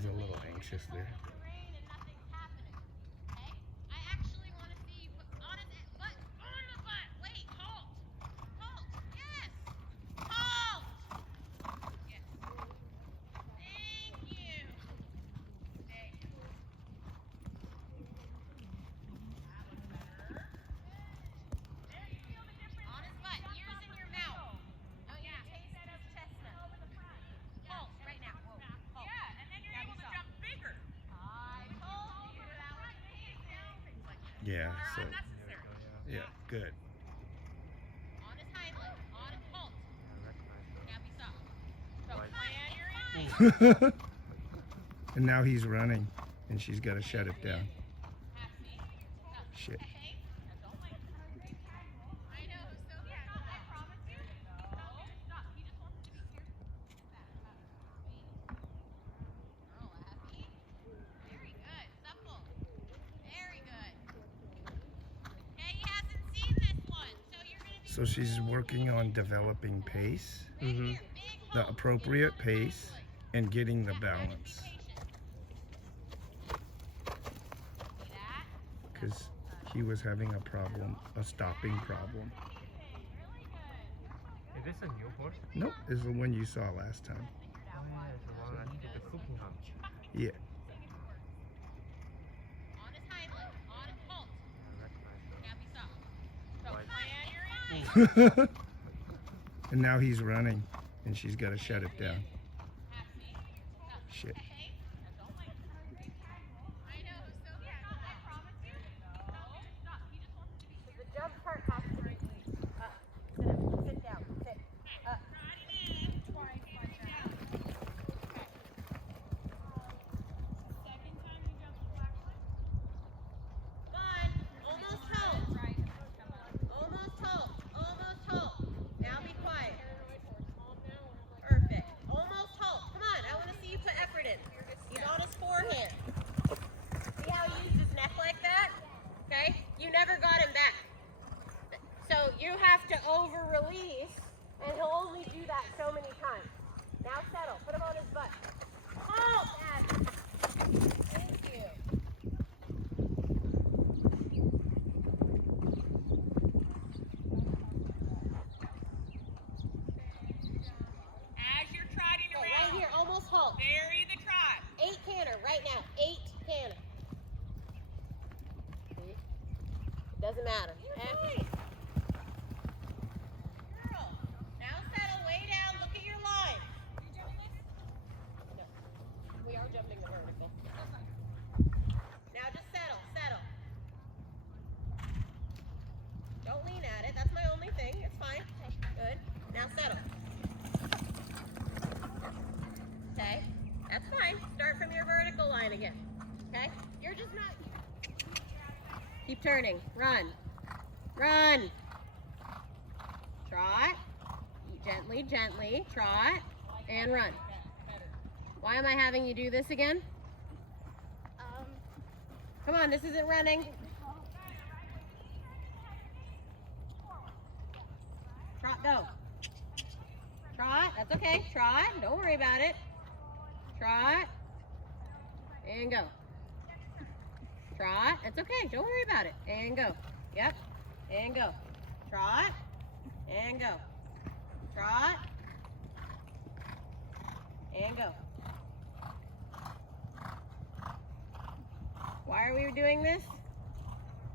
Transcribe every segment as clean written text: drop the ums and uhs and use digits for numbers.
was a little anxious there. Yeah, so, yeah, good. On his hind leg, on his halt. Now be soft. And now he's running, and she's got to shut it down. Shit. So she's working on developing pace, the appropriate pace, and getting the balance. Because he was having a problem, a stopping problem. Is this a new horse? Nope, this is the one you saw last time. Oh yeah, it's the one that did the cooking hub. Yeah. On his hind leg, on his halt. Now be soft. And now he's running, and she's got to shut it down. Shit. The jump part has to be up. Sit down. Sit. Up. You never got him back. So you have to over-release, and he'll only do that so many times. Now settle. Put him on his butt. Oh, Dad. Thank you. As you're trotting around. Right here, almost halt. Vary the trot. 8 canter right now. 8 canter. Doesn't matter. Girl. Now settle way down. Look at your line. Are you jumping this? No. We are jumping the vertical. Now just settle. Settle. Don't lean at it. That's my only thing. It's fine. Good. Now settle. Okay. That's fine. Start from your vertical line again. Okay? You're just not... Keep turning. Run. Run. Trot. Gently, gently. Trot. And run. Why am I having you do this again? Come on, this isn't running. Trot, go. Trot. That's okay. Trot. Don't worry about it. Trot. And go. Trot. It's okay. Don't worry about it. And go. Yep. And go. Trot. And go. Trot. And go. Why are we doing this?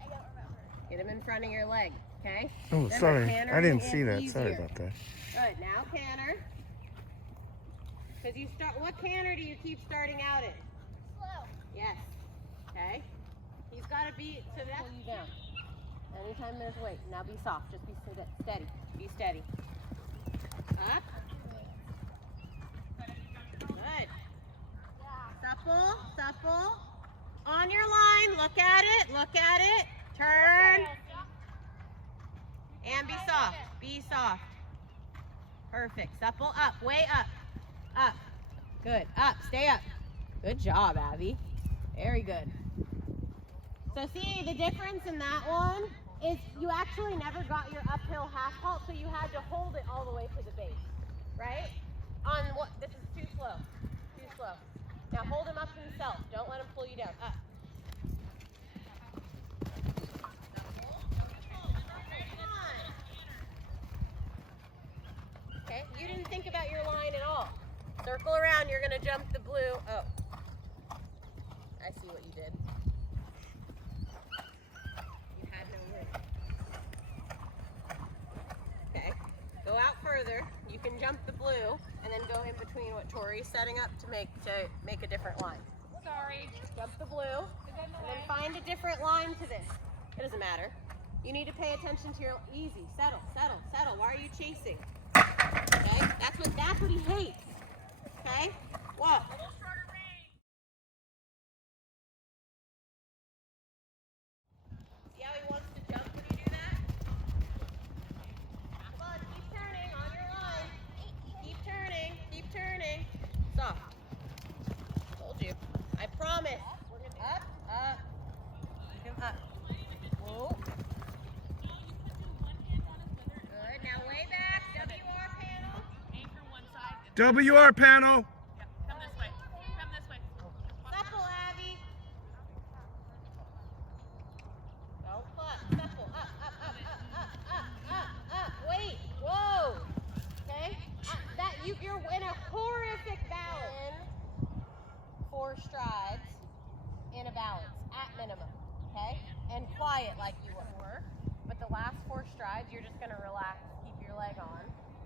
I don't remember. Get him in front of your leg, okay? Oh, Then sorry. we're I cantering didn't in see that. Sorry easier. about that. Good. Now canter. Because you start. What canter do you keep starting out in? Slow. Yes. Okay. He's got to be to pull you down. Anytime there's weight. Now be soft. Just be steady. Be steady. Up. Good. Supple. Supple. On your line. Look at it. Look at it. Turn. And be soft. Be soft. Perfect. Supple up. Way up. Up. Good. Up. Stay up. Good job, Abby. Very good. So see, the difference in that one is you actually never got your uphill half halt, so you had to hold it all the way to the base, right? On what? This is too slow. Too slow. Now hold him up Okay, you didn't think about your line at all. Circle around, you're gonna jump the blue. Oh, I see what you did. You had no room. Okay, go out further. You can jump the blue and then go in between what Tori's setting up to make a different line. Sorry. Jump the blue and then find a different line to this. It doesn't matter. You need to pay attention to your easy. Settle, settle, settle. Why are you chasing? Okay? That's what he hates. Okay? Walk. See how he wants to jump when you do that? Come on, keep turning on your line. Keep turning, keep turning. Soft. Told you. I promise. We're gonna up, up. Keep him up. Whoa. Good. Now way back. WR panel. Anchor one side. WR panel. Come this way. Come this way. Supple, Abby. Don't flop. Supple. Up, up, up, up, up, up, up. Wait. Whoa. Okay. You're in a horrific balance. 4 strides in a balance at minimum. Okay. And quiet like you were. But the last 4 strides, you're just gonna relax, keep your leg on,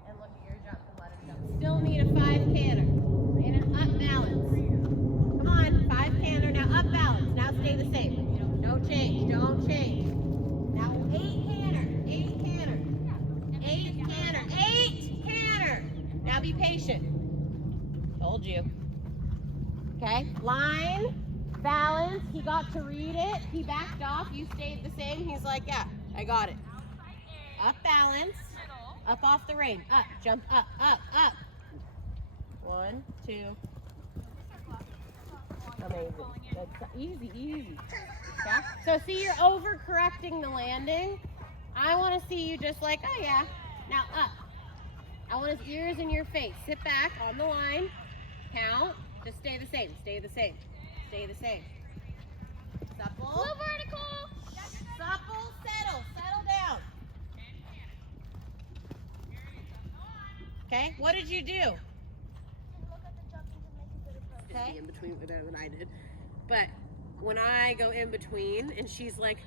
and look at your jump and let it jump. Still need a 5 canter in an up balance. Come on, 5 canter, now up balance. Now stay the same. Don't change, don't change. Now 8 canter, 8 canter, 8 canter, 8 canter. Now be patient. Told you. Okay, line, balance. He got to read it. He backed off. You stayed the same. He's like, yeah, I got it. Up balance. Up off the rein. Up. Jump up, up, up. 1, 2. Amazing. That's easy, easy. Okay. So see, you're overcorrecting the landing. I want to see you just like, oh yeah. Now up. I want his ears in your face. Sit back on the line. Count. Just stay the same. Stay the same. Stay the same. Supple. Blue vertical. Supple. Settle. Settle down. Okay. What did you do? Look at the jumping to make a good approach. Okay. In between better than I did. But when I go in between and she's like,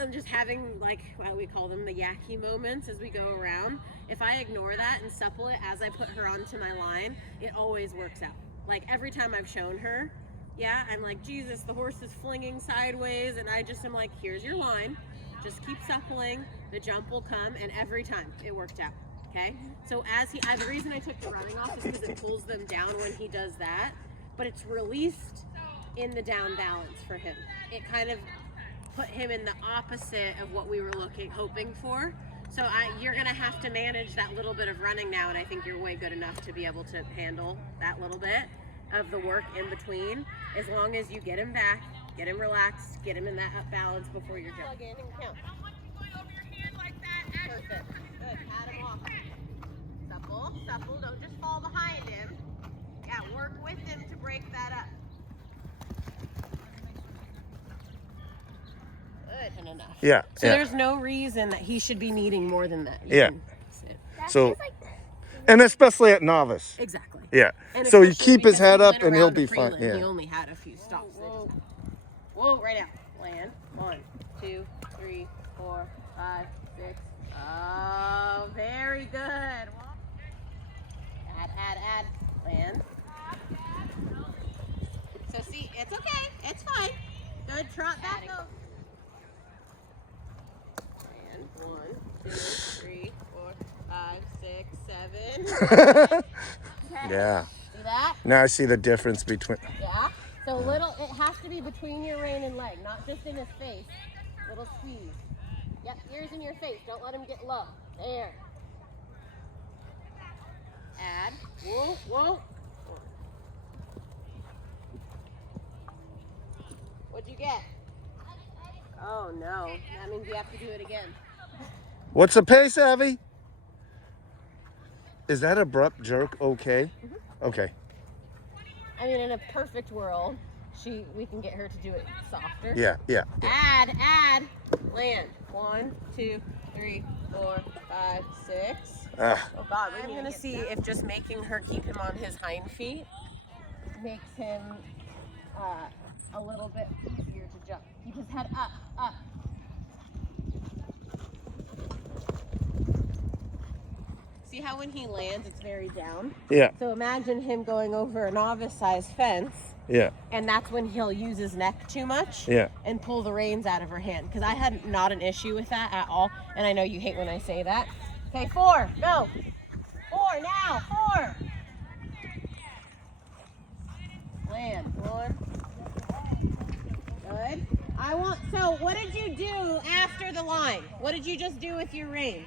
I'm just having like, what do we call them? The yucky moments as we go around. If I ignore that and supple it as I put her onto my line, it always works out. Like every time I've shown her, yeah, I'm like, Jesus, the horse is flinging sideways. And I just am like, here's your line. Just keep suppling. The jump will come. And every time it worked out. Okay. So the reason I took the running off is because it pulls them down when he does that, but it's released in the down balance for him. It kind of put him in the opposite of what we were hoping for. So you're gonna have to manage that little bit of running now, and I think you're way good enough to be able to handle that little bit of the work in between, as long as you get him back, get him relaxed, get him in that up balance before you're jumping. Plug in and count. I don't want you going over your hand like that. Perfect. Good. Pat him off. Supple, supple. Don't just fall behind him. Yeah, work with him to break that up. Good. And enough. Yeah. So there's no reason that he should be needing more than that. Yeah. That So- feels like And especially at novice. Exactly. Yeah. And So you especially keep his because head he up went and he'll around be a fine. prelim. Yeah. He only had a few stops. Whoa. Whoa, right out. Land. 1, 2, 3, 4, 5, 6. Oh, very good. Add. Land. So see, it's okay. It's fine. Good. Trot back over. And 1, 2, 3, 4, 5, 6, 7. Yeah. See that? Now I see the difference between. Yeah. So it has to be between your rein and leg, not just in his face. Little squeeze. Yep, ears in your face. Don't let him get low. There. Add. Whoa, whoa. What'd you get? Oh no. That means you have to do it again. What's the pace, Abby? Is that abrupt jerk okay? Okay. I mean, in a perfect world, we can get her to do it softer. Yeah. Add, land. 1, 2, 3, 4, 5, 6. Oh God, I'm gonna see if just making her keep him on his hind feet makes him a little bit easier to jump. Keep his head up, up. See how when he lands, it's very down? Yeah. So imagine him going over a novice-sized fence. Yeah. And that's when he'll use his neck too much. Yeah. And pull the reins out of her hand. Because I had not an issue with that at all. And I know you hate when I say that. Okay, 4, go. 4 now, 4. Land, 1. Good. So what did you do after the line? What did you just do with your reins?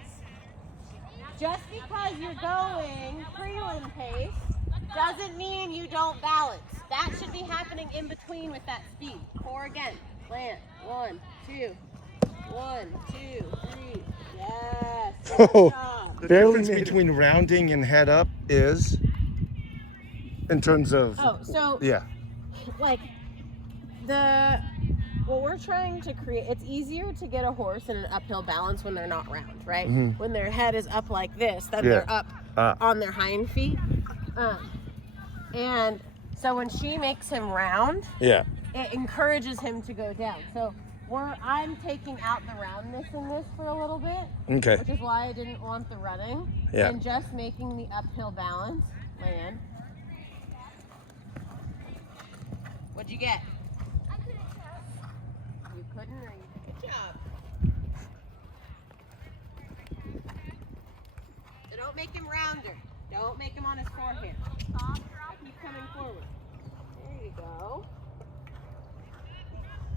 Just because you're going prelim pace doesn't mean you don't balance. That should be happening in between with that speed. 4 again. Land. 1, 2. 1, 2, 3. Yes. Good job. The difference between rounding and head up is, in terms of, yeah. Like what we're trying to create, it's easier to get a horse in an uphill balance when they're not round, right? Mm-hmm. When their head is up like this, then they're up on their hind feet. And so when she makes him round, it encourages him to go down. So I'm taking out the roundness in this for a little bit, Okay. which is why I didn't want the running, and just making the uphill balance. Land. What'd you get? I couldn't tell. You couldn't, or you? Good job. So don't make him rounder. Don't make him on his forehead. Keep coming forward. There you go.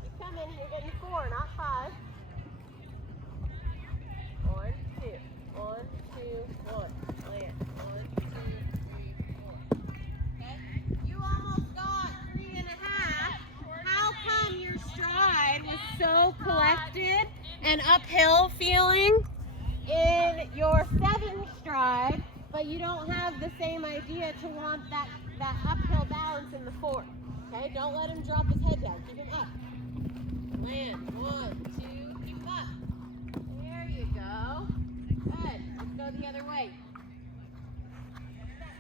Keep coming. You're getting 4, not 5. 1, 2. 1, 2, 1. Land. 1, 2, 3, 4. Okay. You almost got 3.5. How come your stride was so collected and uphill feeling in your 7 stride, but you don't have the same idea to want that uphill balance in the 4? Okay, don't let him drop his head down. Keep him up. Land. 1, 2, keep him up. There you go. Good. Let's go the other way.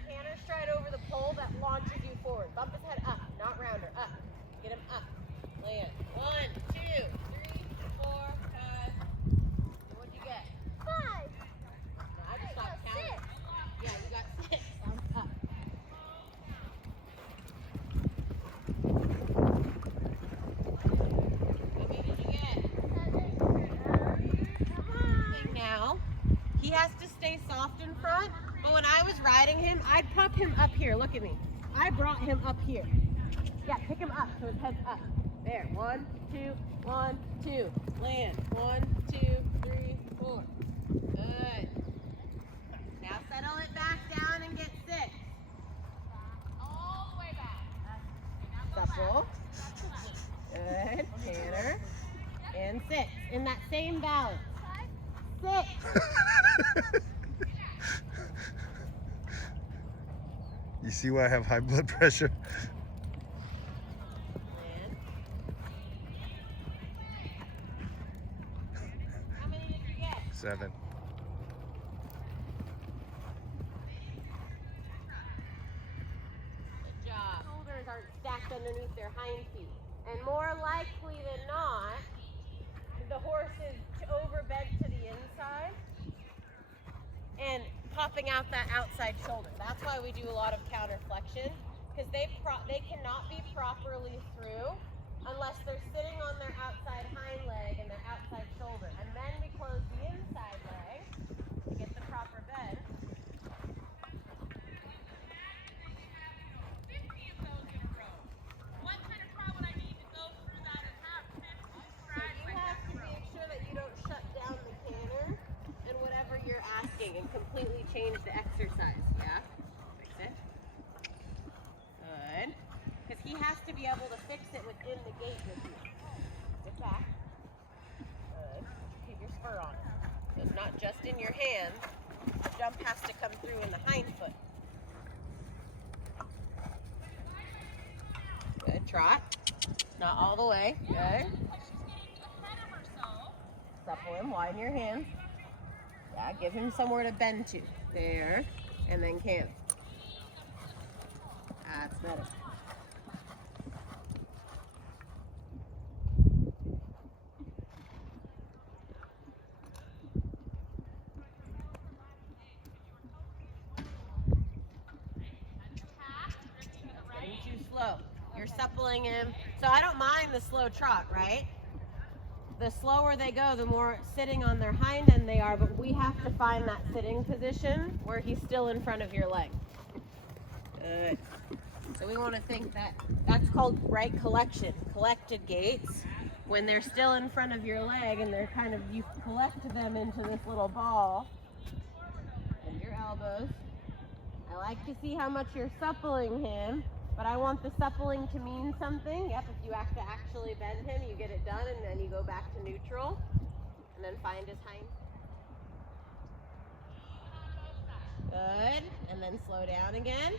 Canter stride over the pole that launches you forward. Bump his head up, not rounder. Up. Get him up. Land. 1, 2, 3, 4, 5. What'd you get? 5. No, I just stopped counting. Yeah, you got 6. I'm up. How many did you get? 7. Come on. Now, he has to stay soft in front, but when I was riding him, I'd pop him up here. Look at me. I brought him up here. Yeah, pick him up so his head's up. There. 1, 2, 1, 2. Land. 1, 2, 3, 4. Good. Now settle it back down and get 6. All the way back. Supple. Good. Canter. And 6. In that same balance. 6. You see why I have high blood pressure? Land. How many did you get? 7. Good job. Shoulders aren't stacked underneath their hind feet. And more likely than not, the horse is overbent to the inside and popping out that outside shoulder. That's why we do a lot of counter flexion, because they cannot be properly through unless they're sitting on their outside hind leg and their outside shoulder. And then we close the inside leg to get the proper bend. 50 of those in a row. What kind of crowd would I need to go through that and have 10 strides You like have that? to make sure that you don't shut down the canter and whatever you're asking and completely change the exercise, yeah? Fix it. Good. Because he has to be able to fix it within the gate with you. Sit back. Good. Keep your spur on it. So it's not just in your hand. The jump has to come through in the hind foot. Good. Trot. Not all the way. Good. Supple him, widen your hands. Yeah, give him somewhere to bend to. There. And then camp. That's better. Getting too slow. You're suppling him. So I don't mind the slow trot, right? The slower they go, the more sitting on their hind end they are, but we have to find that sitting position where he's still in front of your leg. Good. So we want to think that that's called right collection, collected gaits. When they're still in front of your leg and they're kind of, you collect them into this little ball. And your elbows. I like to see how much you're suppling him, but I want the suppling to mean something. Yep, if you have to actually bend him, you get it done and then you go back to neutral. And then find his hind. Good. And then slow down again.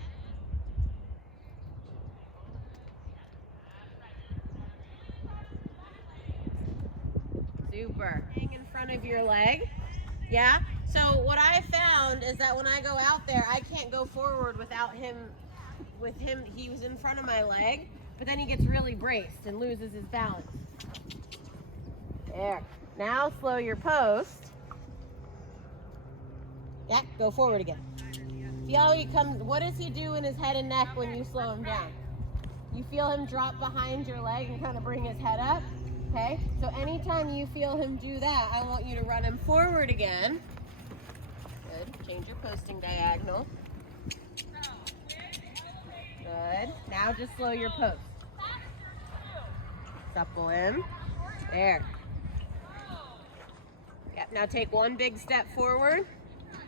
Super. Hang in front of your leg. Yeah? So what I found is that when I go out there, I can't go forward without him, he was in front of my leg, but then he gets really braced and loses his balance. There. Now slow your post. Yeah, go forward again. See how he comes, what does he do in his head and neck when you slow him down? You feel him drop behind your leg and kind of bring his head up. Okay, so anytime you feel him do that, I want you to run him forward again. Good, change your posting diagonal. Good, now just slow your post. Supple him. There. Yep, now take one big step forward.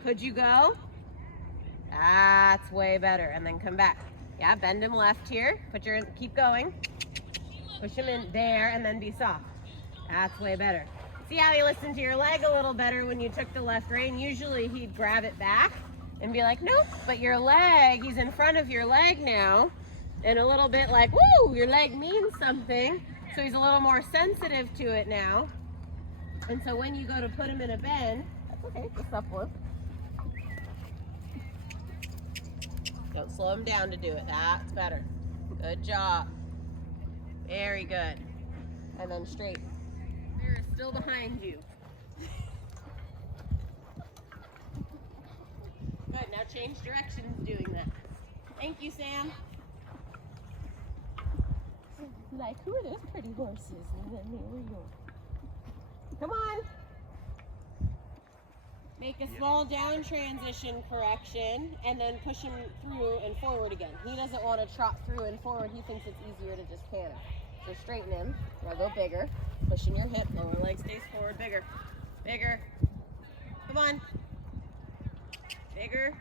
Could you go? That's way better, and then come back. Yeah, bend him left here. Keep going. Push him in there and then be soft. That's way better. See how he listened to your leg a little better when you took the left rein? Usually he'd grab it back and be like, nope, but your leg, he's in front of your leg now. And a little bit like, woo, your leg means something. So he's a little more sensitive to it now. And so when you go to put him in a bend, that's okay, just supple him. Don't slow him down to do it. That's better. Good job. Very good. And then straight. Bear is still behind you. Good, now change directions doing that. Thank you, Sam. Like, who are those pretty horses? And then here we go. Come on. Make a small down transition correction and then push him through and forward again. He doesn't want to trot through and forward. He thinks it's easier to just canter. So straighten him. Now go bigger. Pushing your hip. Lower leg stays forward. Bigger. Bigger. Come on. Bigger.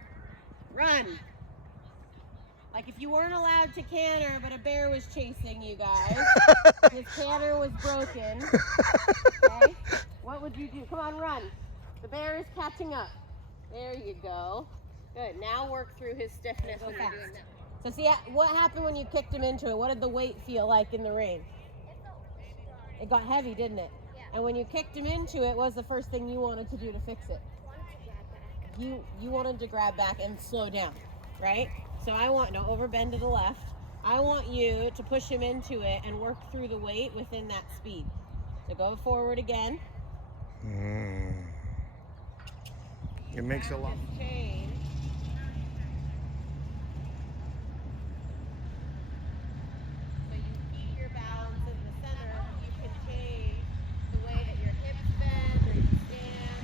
Run. Like if you weren't allowed to canter, but a bear was chasing you guys, his canter was broken, okay? What would you do? Come on, run. The bear is catching up. There you go. Good. Now work through his stiffness when you're doing that. So see what happened when you kicked him into it? What did the weight feel like in the rein? It got heavy, didn't it? Yeah. And when you kicked him into it, what was the first thing you wanted to do to fix it? You wanted to grab back and slow down, right? So I want, no, overbend to the left. I want you to push him into it and work through the weight within that speed. So go forward again. It makes a lot. Change. So you keep your balance in the center. You can change the way that your hips bend or you stand.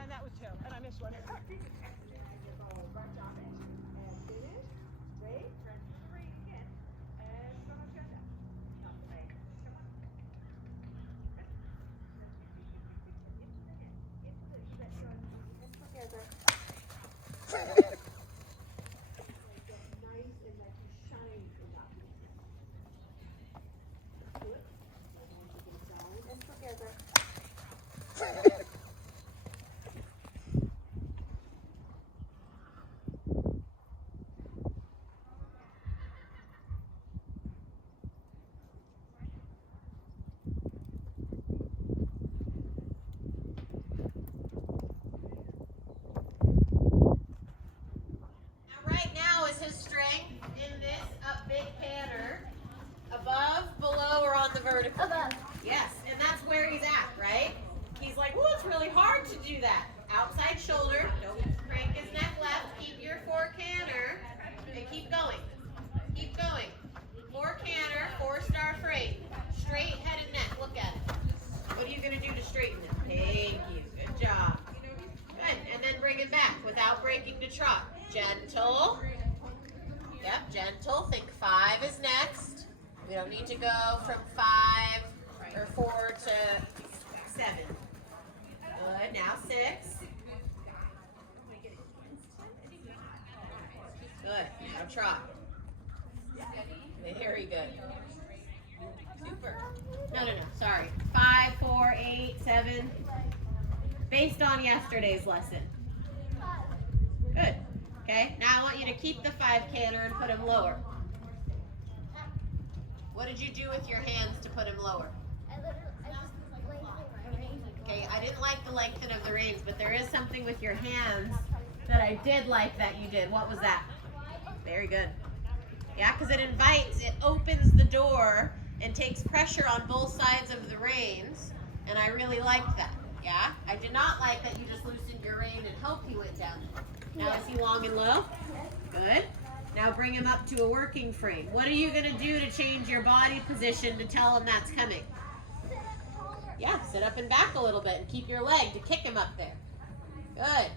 And that was two, and I missed one. vertical? Above. Yes, and that's where he's at, right? He's like, well, it's really hard to do that. Outside shoulder, don't crank his neck left, keep your four canter, and keep going. Keep going. Four canter, 4-star frame. Straight head and neck, look at it. What are you gonna do to straighten it? Thank you, good job. Good, and then bring it back without breaking to trot. Gentle. Yep, gentle, think 5 is next. We don't need to go from 5 or 4 to 7. Good, now 6. Good, now trot. Very good. Super. No, sorry. 5, 4, 8, 7. Based on yesterday's lesson. Good. Okay, now I want you to keep the 5 canter and put him lower. What did you do with your hands to put him lower? I just lengthened. Okay, I didn't like the lengthening of the reins, but there is something with your hands that I did like that you did. What was that? Very good. Yeah, because it invites, it opens the door and takes pressure on both sides of the reins, and I really liked that. Yeah, I did not like that you just loosened your rein and hope he went down. Now is he long and low? Good. Now bring him up to a working frame. What are you going to do to change your body position to tell him that's coming? Yeah, sit up and back a little bit and keep your leg to kick him up there. Good.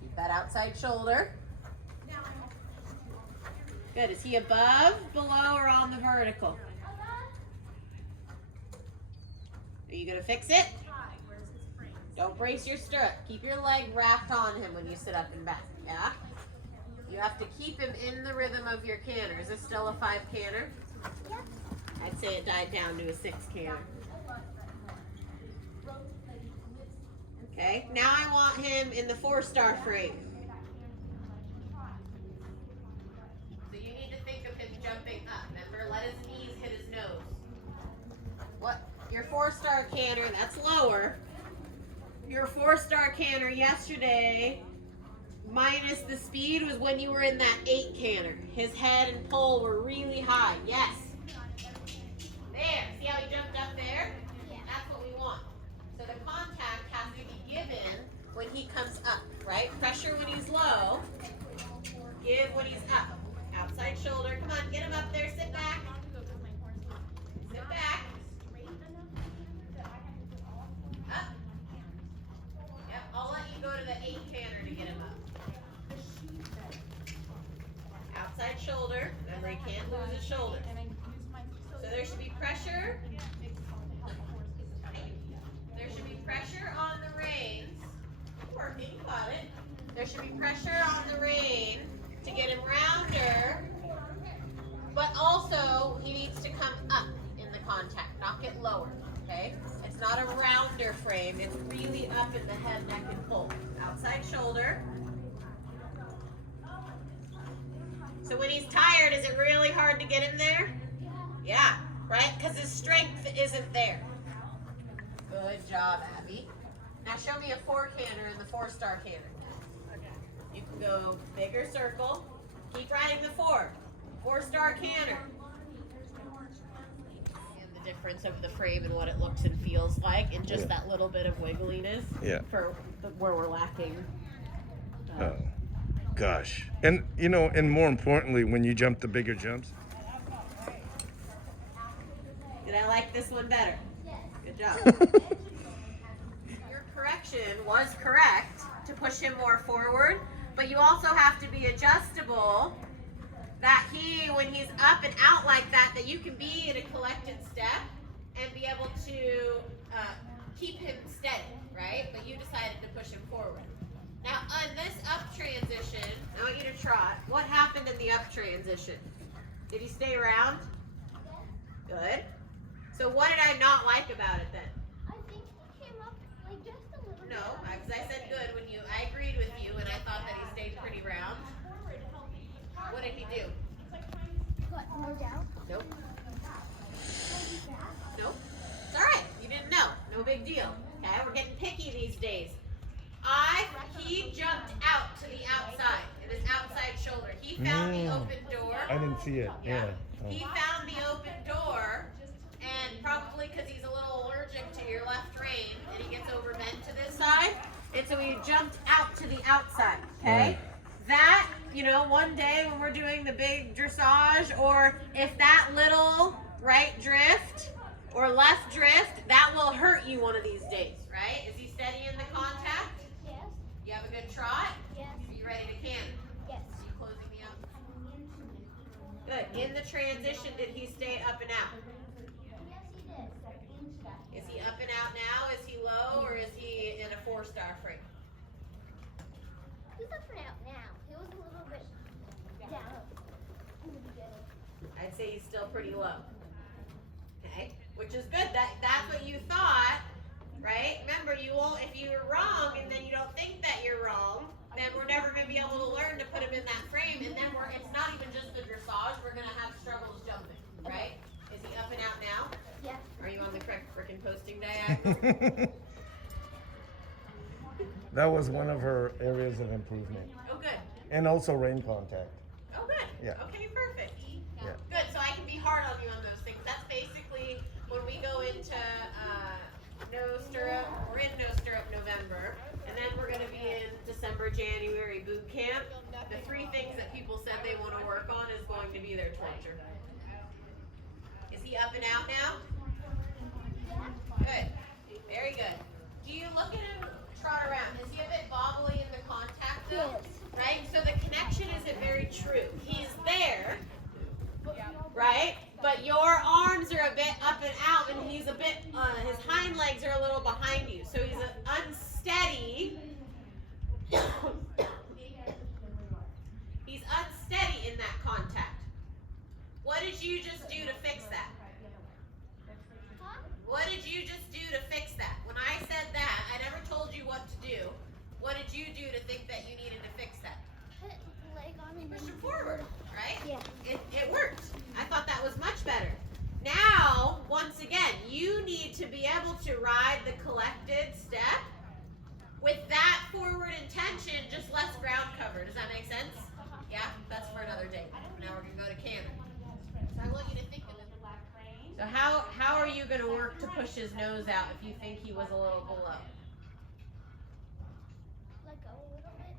Keep that outside shoulder. Good. Is he above, below, or on the vertical? Are you going to fix it? Don't brace your stirrup. Keep your leg wrapped on him when you sit up and back. Yeah? You have to keep him in the rhythm of your canter. Is this still a 5 canter? Yep. I'd say it died down to a 6 canter. Okay, now I want him in the 4-star frame. So you need to think of him jumping up. Remember, let his knees hit his nose. What? Your 4-star canter, that's lower. Your 4-star canter yesterday, minus the speed, was when you were in that 8 canter. His head and pole were really high. Yes. There. See how he jumped up there? Yeah. That's what we want. So the contact has to be given when he comes up, right? Pressure when he's low. Give when he's up. Outside shoulder. Come on, get him up there. Sit back. Sit back. Up. Yep, I'll let you go to the 8 canter to get him up. Outside shoulder. Remember, he can't lose his shoulder. So there should be pressure. There should be pressure on the reins. Working, got it. There should be pressure on the rein to get him rounder, but also he needs to come up in the contact, not get lower, okay? It's not a rounder frame, it's really up in the head, neck, and pole. Outside shoulder. So when he's tired, is it really hard to get him there? Yeah, right? Because his strength isn't there. Good job, Abby. Now show me a 4 canter and the 4-star canter. You can go bigger circle. Keep riding the 4. 4-star canter. And the difference of the frame and what it looks and feels like, and just that little bit of wiggliness for where we're lacking. Oh, gosh. And, you know, and more importantly, when you jump the bigger jumps. Did I like this one better? Good job. Your correction was correct to push him more forward, but you also have to be adjustable that when he's up and out like that you can be in a collected step and be able to keep him steady, right? But you decided to push him forward. Now on this up transition, I want you to trot. What happened in the up transition? Did he stay around? Good. So what did I not like about it then? I think he came up like just a little bit. No, because I said good when I agreed with you and I thought that he stayed pretty round. What did he do? What, more down? Nope. Nope. It's all right. You didn't know. No big deal. Okay, we're getting picky these days. He jumped out to the outside in his outside shoulder. He found the open door. I didn't see it. Yeah. He found the open probably because he's a little allergic to your left rein and he gets over bent to this side. And so he jumped out to the outside, okay? That, you know, one day when we're doing the big dressage, or if that little right drift or left drift, that will hurt you one of these days, right? Is he steady in the contact? Yes. You have a good trot? Yes. Are you ready to canter? Yes. Are you closing me up? Good. In the transition, did he stay up and out? Yes, he did. Is he up and out now? Is he low, or is he in a 4-star frame? He's up and out now. He was a little bit down in the beginning. I'd say he's still pretty low. Okay, which is good. That's what you thought, right? Remember, you won't, if you're wrong and then you don't think that you're wrong, then we're never going to be able to learn to put him in that frame, and then it's not even just the dressage. We're going to have struggles jumping, right? Is he up and out now? Yeah. Are you on the correct frickin' posting diagonal? That was one of her areas of improvement. Oh, good. And also rein contact. Oh, good. Yeah. Okay, perfect. Yeah. Good, so I can be hard on you on those things. That's basically when we go into no stirrup, we're in no stirrup November, and then we're going to be in December, January boot camp. The 3 things that people said they want to work on is going to be their torture. Is he up and out now? Good. Very good. Do you look at him trot around? Is he a bit bobbly in the contact though? Yes. Right? So the connection isn't very true. He's there, right? But your arms are a bit up and out, and he's a bit, his hind legs are a little behind you. So he's unsteady. He's unsteady in that contact. What did you just do to fix that? What did you just do to fix that? When I said that, I never told you what to do. What did you do to think that you needed to fix that? Put the leg on and Push him forward, right? Yeah. It worked. I thought that was much better. Now, once again, you need to be able to ride the collected step with that forward intention, just less ground cover. Does that make sense? Yeah? That's for another day. Now we're going to go to canter. So I want you to think of it. So how are you going to work to push his nose out if you think he was a little below? let go a little bit.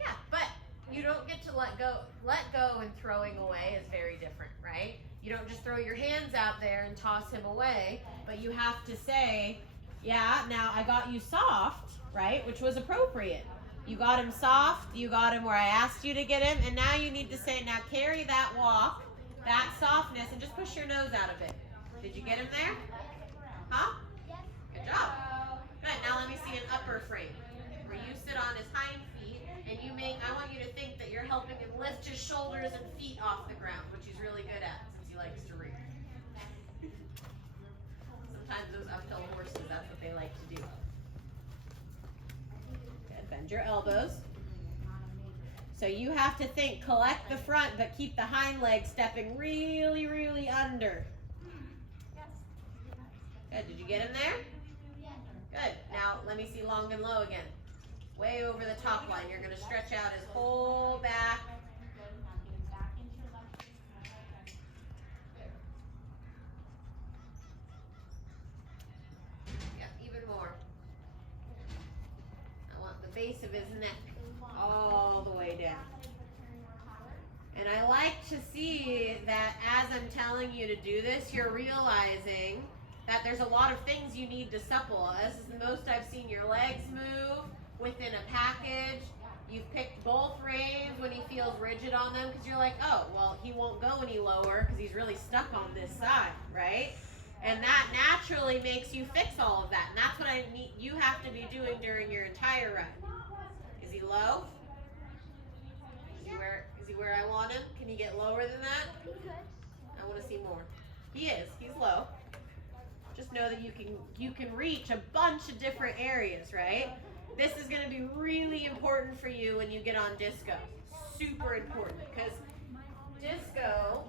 Yeah, but you don't get to let go. Let go and throwing away is very different, right? You don't just throw your hands out there and toss him away, but you have to say, yeah, now I got you soft, right? Which was appropriate. You got him soft, you got him where I asked you to get him, and now you need to say, now carry that walk, that softness, and just push your nose out a bit. Did you get him there? Huh? Yes. Good job. Good, now let me see an upper frame, where you sit on his hind feet, and I want you to think that you're helping him lift his shoulders and feet off the ground, which he's really good at, since he likes to rear. Sometimes those uphill horses, that's what they like to do. Good, bend your elbows. So you have to think, collect the front, but keep the hind leg stepping really, really under. Good, did you get him there? Good, now let me see long and low again. Way over the top line, you're gonna stretch out his whole back. Yeah, even more. I want the base of his neck all the way down. And I like to see that as I'm telling you to do this, you're realizing that there's a lot of things you need to supple. This is the most I've seen your legs move within a package. You've picked both reins when he feels rigid on them because you're like, oh, well, he won't go any lower because he's really stuck on this side, right? And that naturally makes you fix all of that. And that's what you have to be doing during your entire ride. Is he low? Is he where I want him? Can he get lower than that? He could. I want to see more. He is. He's low. Just know that you can reach a bunch of different areas, right? This is going to be really important for you when you get on disco. Super important because disco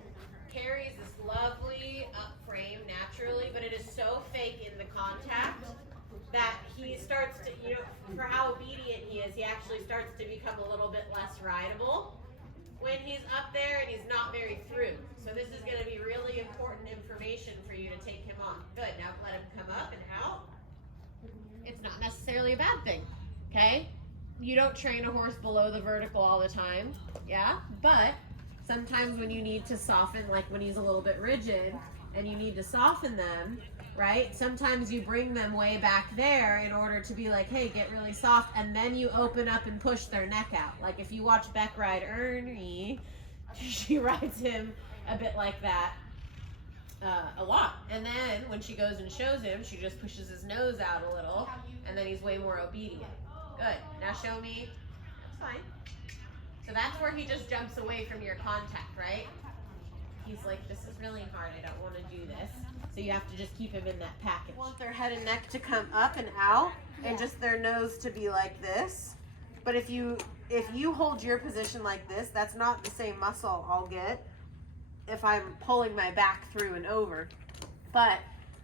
carries this lovely up frame naturally, but it is so fake in the contact that he starts to, for how obedient he is, he actually starts to become a little bit less rideable. when he's up there and he's not very through. So this is going to be really important information for you to take him on. Good. Now let him come up and out. It's not necessarily a bad thing. Okay? You don't train a horse below the vertical all the time. Yeah? But sometimes when you need to soften, like when he's a little bit rigid and you need to soften them, right? Sometimes you bring them way back there in order to be like, hey, get really soft, and then you open up and push their neck out. Like if you watch Beck ride Ernie, she rides him a bit like that a lot. And then when she goes and shows him, she just pushes his nose out a little, and then he's way more obedient. Good. Now show me. That's fine. So that's where he just jumps away from your contact, right? He's like, this is really hard. I don't want to do this. So you have to just keep him in that package. You want their head and neck to come up and out, and just their nose to be like this. But if you hold your position like this, that's not the same muscle I'll get if I'm pulling my back through and over. But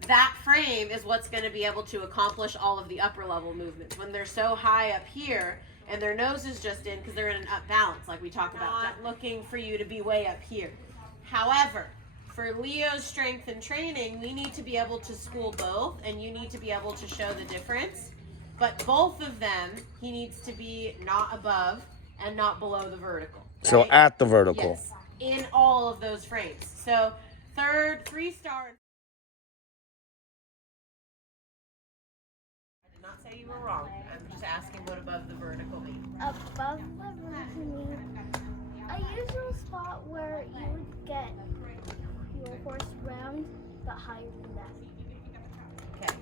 that frame is what's going to be able to accomplish all of the upper level movements. When they're so high up here and their nose is just in because they're in an up balance, like we talk about, not looking for you to be way up here. However, for Leo's strength and training, we need to be able to school both, and you need to be able to show the difference. But both of them, he needs to be not above and not below the vertical. Right? So at the vertical. Yes, in all of those frames. So 3-star. I did not say you were wrong. I'm just asking what above the vertical means. Above the vertical means a usual spot where you would get your horse round, but higher than that. Okay.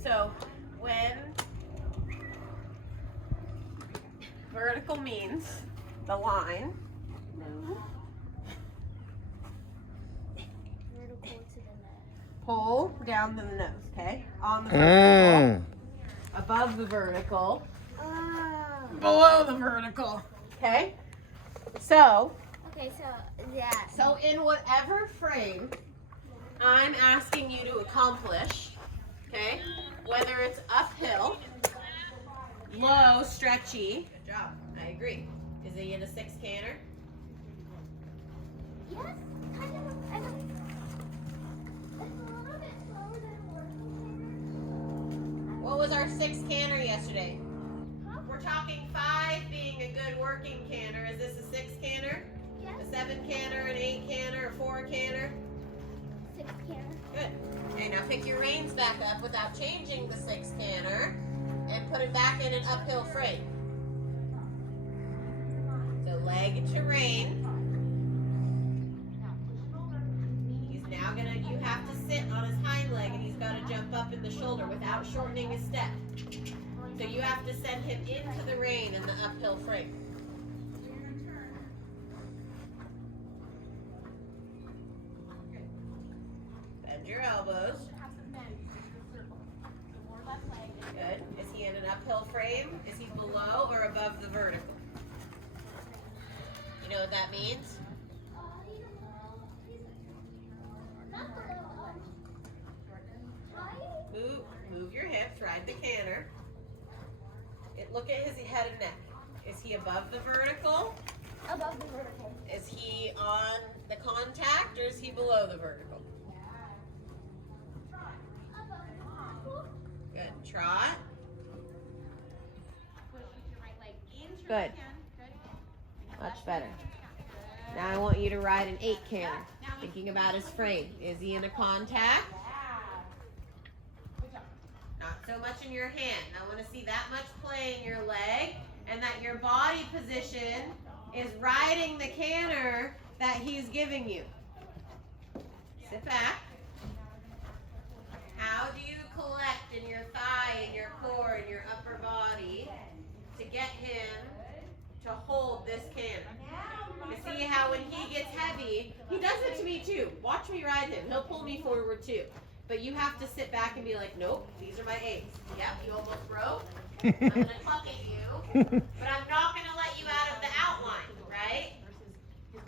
So when vertical means the line. No. Vertical to the neck. Pull down the nose, okay? On the vertical. Above the vertical. Below the vertical. Okay? So. Okay, so that. So in whatever frame I'm asking you to accomplish, okay? Whether it's uphill, low, stretchy. Good job. I agree. Is he in a 6 canter? Yes, kind of. It's a little bit slower than a working canter. What was our 6 canter yesterday? We're talking 5 being a good working canter. Is this a 6 canter? Yes. A 7 canter, an 8 canter, a 4 canter? 6 canter. Good. Okay, now pick your reins back up without changing the 6 canter and put it back in an uphill frame. So leg to rein. He's now you have to sit on his hind leg, and he's got to jump up in the shoulder without shortening his step. So you have to send him into the rein in the uphill frame. Bend your elbows. Good. Is he in an uphill frame? Is he below or above the vertical? You know what that means? Move your hips, ride the canter. Look at his head and neck. Is he above the vertical? Above the vertical. Is he on the contact, or is he below the vertical? Above the vertical. Good. Trot. Good. Much better. Now I want you to ride an 8 canter. Thinking about his frame. Is he in a contact? Not so much in your hand. I want to see that much play in your leg, and that your body position is riding the canter that he's giving you. Sit back. How do you collect in your thigh, in your core, in your upper body to get him to hold this canter? You see how when he gets heavy, he does it to me too. Watch me ride him. He'll pull me forward too. But you have to sit back and be like, nope, these are my 8s. Yep, you almost broke. I'm going to tuck at you, but I'm not going to let you out of the outline, right?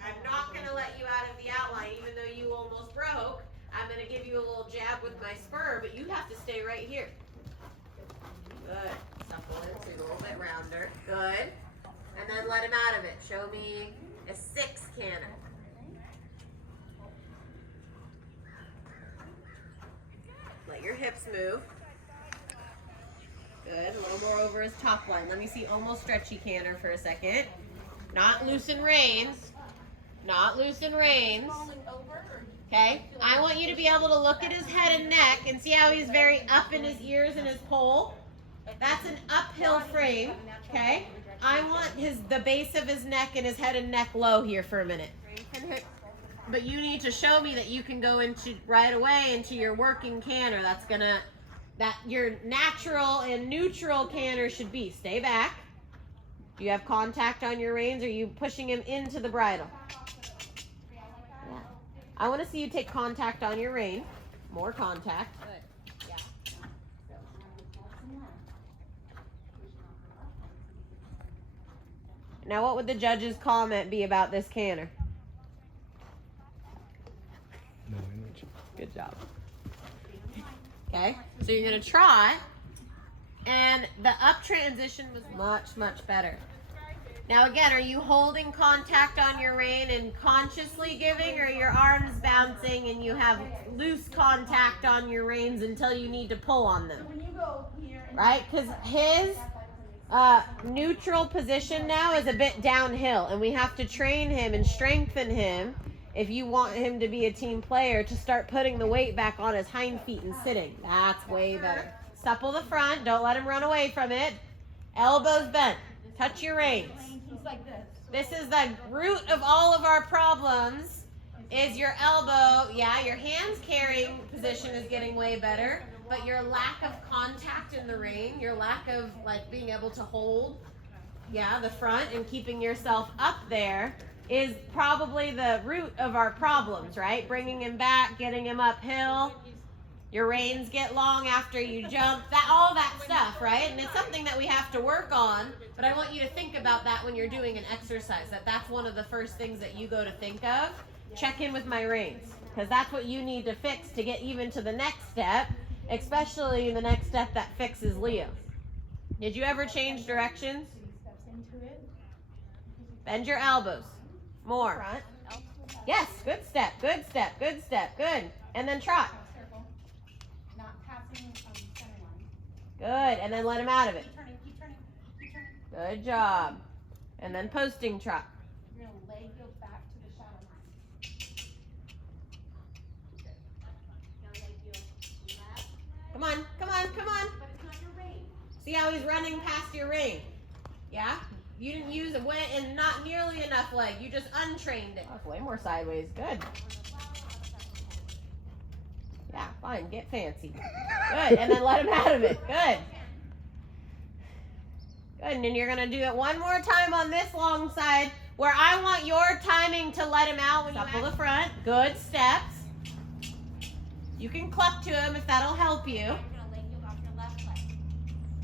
I'm not going to let you out of the outline, even though you almost broke. I'm going to give you a little jab with my spur, but you have to stay right here. Good. Supple in, so you're a little bit rounder. Good. And then let him out of it. Show me A 6 canter. Let your hips move. Good, a little more over his top line. Let me see almost stretchy canter for a second. Not loosen reins. Not loosen reins. Okay, I want you to be able to look at his head and neck and see how he's very up in his ears and his pole. That's an uphill frame, okay? I want the base of his neck and his head and neck low here for a minute. But you need to show me that you can go into right away into your working canter. That your natural and neutral canter should be. Stay back. Do you have contact on your reins? Or are you pushing him into the bridle? Yeah. I want to see you take contact on your rein. More contact. Good. Yeah. Now, what would the judge's comment be about this canter? No energy. Good job. Okay, so you're going to trot, and the up transition was much, much better. Now again, are you holding contact on your rein and consciously giving, or your arms bouncing and you have loose contact on your reins until you need to pull on them? Right? Because his neutral position now is a bit downhill, and we have to train him and strengthen him if you want him to be a team player, to start putting the weight back on his hind feet and sitting. That's way better. Supple the front. Don't let him run away from it. Elbows bent. Touch your reins. This is the root of all of our problems, is your elbow. Yeah, your hands carrying position is getting way better, but your lack of contact in the rein, your lack of being able to hold, the front and keeping yourself up there is probably the root of our problems, right? Bringing him back, getting him uphill. Your reins get long after you jump, all that stuff, right? And it's something that we have to work on, but I want you to think about that when you're doing an exercise, that's one of the first things that you go to think of. Check in with my reins, because that's what you need to fix to get even to the next step, especially the next step that fixes Leo. Did you ever change directions? Bend your elbows. More. Front. Yes, good step, good step, good step, good. And then trot. Good, and then let him out of it. Good job. And then posting trot. You're going to leg go back to the shadow line. Come on, come on, come on. But it's not your rein. See how he's running past your rein? Yeah? You didn't use it and not nearly enough leg. You just untrained it. That's way more sideways. Good. Yeah, fine. Get fancy. Good. And then let him out of it. Good. Good. And then you're going to do it one more time on this long side, where I want your timing to let him out when you supple the front. Good steps. You can cluck to him if that'll help you. You're going to leg you off your left leg.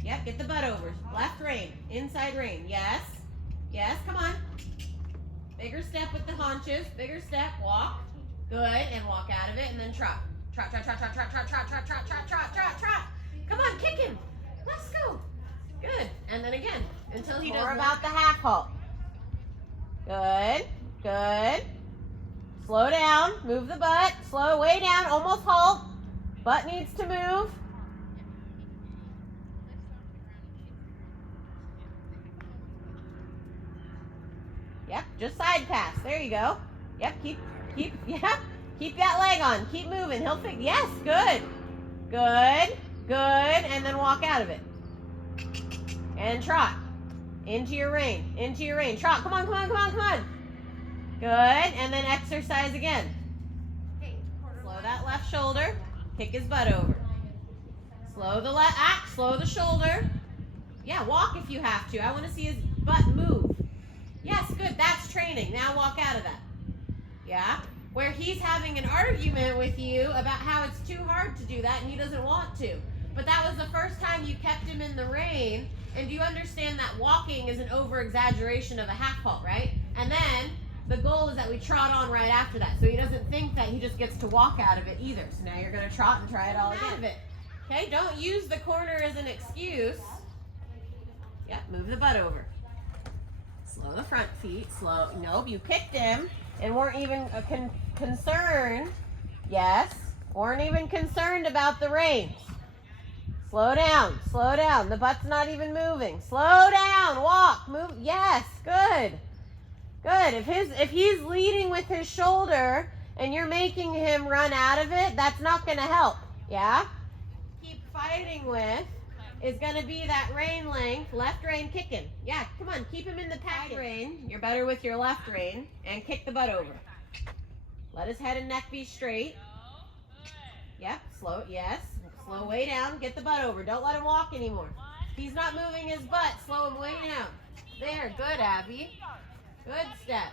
Yep, get the butt over. Left rein. Inside rein. Yes. Yes, come on. Bigger step with the haunches. Bigger step. Walk. Good. And walk out of it and then trot. Trot, trot, trot, trot, trot, trot, trot, trot, trot, trot, trot, trot, trot. Come on, kick him. Let's go. Good. And then again until he does more about the half halt. Good. Good. Slow down. Move the butt. Slow way down. Almost halt. Butt needs to move. Yep, just side pass. There you go. Yep, keep that leg on. Keep moving. He'll fix. Yes, good. Good. Good. And then walk out of it. And trot. Into your rein. Into your rein. Trot. Come on, come on, come on, come on. Good. And then exercise again. Slow that left shoulder. Kick his butt over. Slow the left. Slow the shoulder. Yeah, walk if you have to. I want to see his butt move. Yes, good. That's training. Now walk out of that. Yeah? Where he's having an argument with you about how it's too hard to do that and he doesn't want to. But that was the first time you kept him in the rein. And do you understand that walking is an over-exaggeration of a half halt, right? And then the goal is that we trot on right after that. So he doesn't think that he just gets to walk out of it either. So now you're going to trot and try it all again. Out of it. Okay? Don't use the corner as an excuse. Yep, move the butt over. Slow the front feet. Slow. Nope, you kicked him and weren't even concerned. Yes. Weren't even concerned about the reins. Slow down. Slow down. The butt's not even moving. Slow down. Walk. Move. Yes. Good. Good. If he's leading with his shoulder and you're making him run out of it, that's not going to help. Yeah? Keep fighting with is going to be that rein length, left rein kicking. Yeah, come on, keep him in the pack rein. You're better with your left rein and kick the butt over. Let his head and neck be straight. Yep, slow, yes. Slow way down, get the butt over. Don't let him walk anymore. If he's not moving his butt, slow him way down. There, good, Abby. Good step.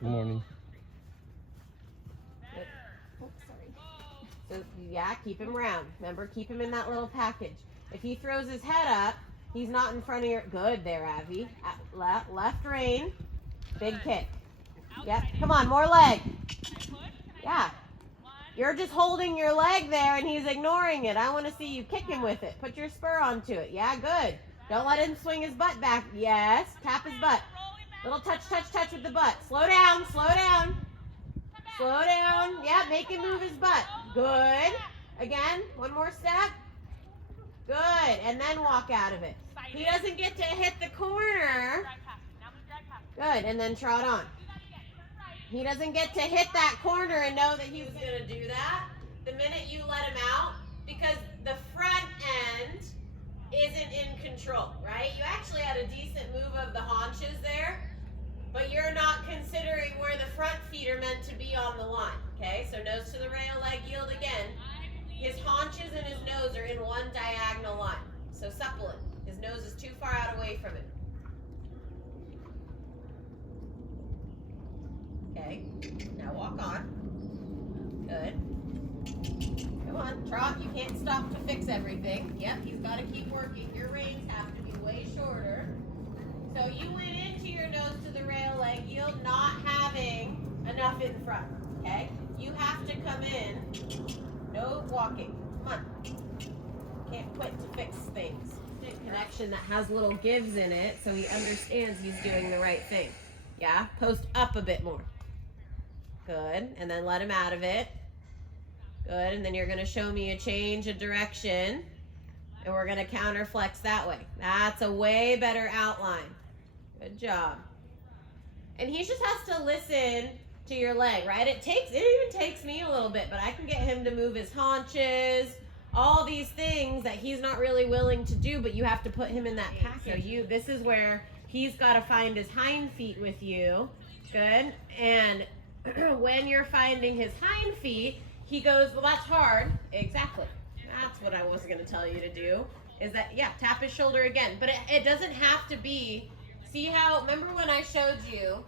Good morning. Good. Oh, sorry. So, yeah, keep him round. Remember, keep him in that little package. If he throws his head up, he's not in front of your... Good there, Abby. Left rein. Big kick. Yep. Come on, more leg. Yeah. You're just holding your leg there and he's ignoring it. I want to see you kick him with it. Put your spur onto it. Yeah, good. Don't let him swing his butt back. Yes. Tap his butt. Little touch, touch, touch with the butt. Slow down, slow down. Slow down. Yeah, make him move his butt. Good. Again, one more step. Good. And then walk out of it. He doesn't get to hit the corner. Good. And then trot on. He doesn't get to hit that corner and know that he was going to do that the minute you let him out, because the front end isn't in control, right? You actually had a decent move of the haunches there, but you're not considering where the front feet are meant to be on the line, okay? So nose to the rail, leg yield again. His haunches and his nose are in one diagonal line, so supple it. His nose is too far out away from it. Okay, now walk on. Good. Come on, trot. You can't stop to fix everything. Yep, he's got to keep working. Your reins have to be way shorter. So you went into your nose to the rail, leg yield, not having enough in front, okay? You have to come in. No walking. Come on. Can't quit to fix things. Connection that has little gives in it so he understands he's doing the right thing. Yeah? Post up a bit more. Good. And then let him out of it. Good. And then you're going to show me a change of direction. And we're going to counter flex that way. That's a way better outline. Good job. And he just has to listen to your leg, right? It even takes me a little bit, but I can get him to move his haunches, all these things that he's not really willing to do, but you have to put him in that package. So this is where he's got to find his hind feet with you. Good. And when you're finding his hind feet, he goes, well, that's hard. Exactly. That's what I was going to tell you to do, is that, yeah, tap his shoulder again. But it doesn't have to be, see how, remember when I showed you,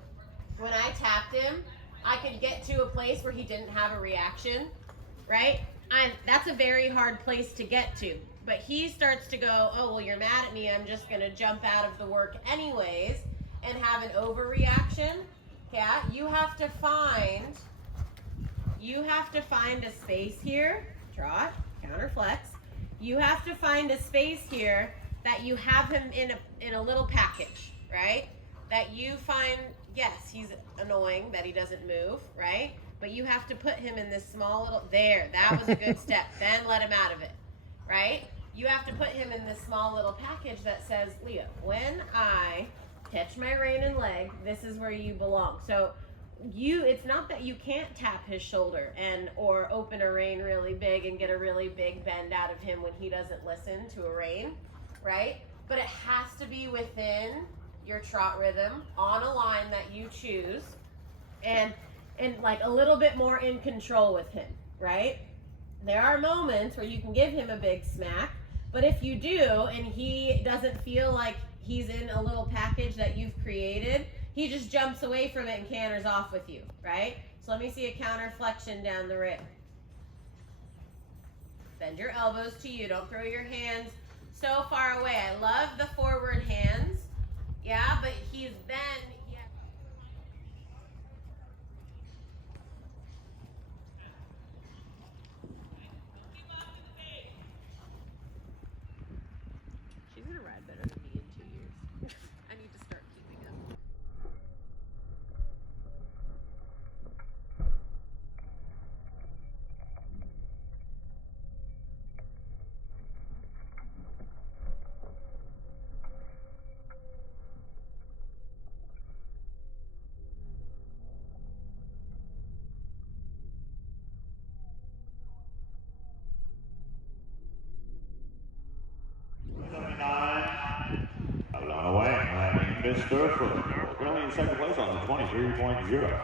when I tapped him, I could get to a place where he didn't have a reaction, right? That's a very hard place to get to. But he starts to go, oh, well, you're mad at me. I'm just going to jump out of the work anyways and have an overreaction. Yeah, you have to find a space here. Trot, counter flex. You have to find a space here that you have him in a little package, right? That you find, yes, he's annoying that he doesn't move, right? But you have to put him in this small little, there, that was a good step. Then let him out of it, right? You have to put him in this small little package that says, Leo, when I catch my rein and leg, this is where you belong. So it's not that you can't tap his shoulder or open a rein really big and get a really big bend out of him when he doesn't listen to a rein, right? But it has to be within your trot rhythm on a line that you choose and like a little bit more in control with him, right? There are moments where you can give him a big smack, but if you do and he doesn't feel like he's in a little package that you've created, he just jumps away from it and canters off with you, right? So let me see a counter flexion down the rail. Bend your elbows to you. Don't throw your hands so far away. I love the forward hands. Yeah, but he's bent. Yeah. She's gonna ride better than me in 2 years. I need to start keeping up. Blown away, Mr. Fernhill. Currently in second place on the 23.0.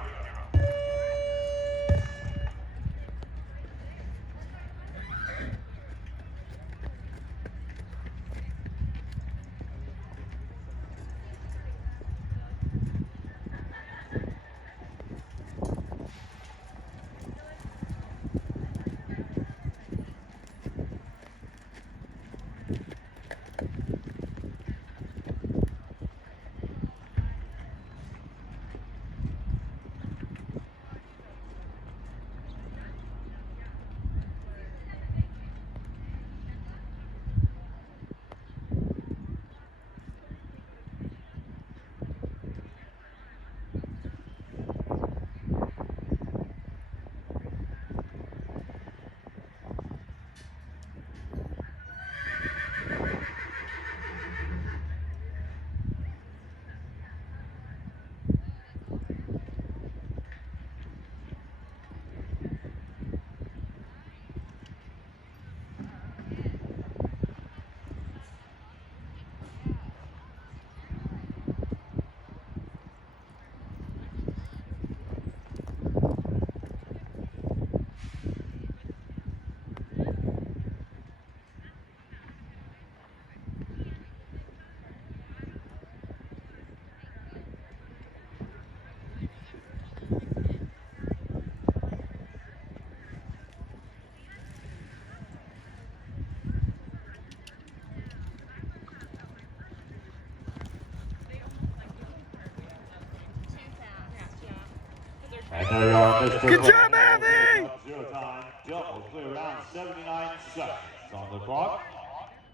And there you are, Mr. Good job, Abby! Zero time. Jump will clear around 79 seconds on the clock.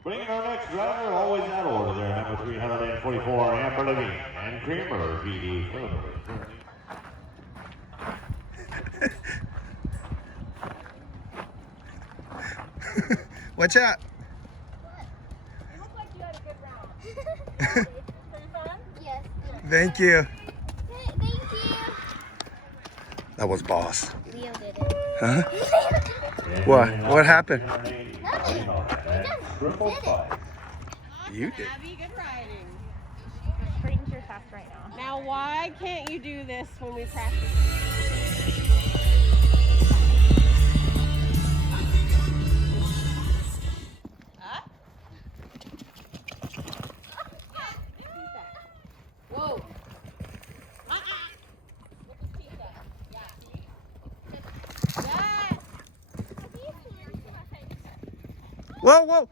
Bringing our next driver, always in that order there, number 344, Amber Levine, and Creamer, VD Phillips. Watch out. It looked like you had a good round. Pretty fun? Yes. Thank you. Thank you. That was boss. Leo did it. Huh? What happened? Nothing. Triple five. You did. Abby, good riding. Straighten to your fast right now. Now, why can't you do this when we practice? Up. Whoa. Whoa, whoa.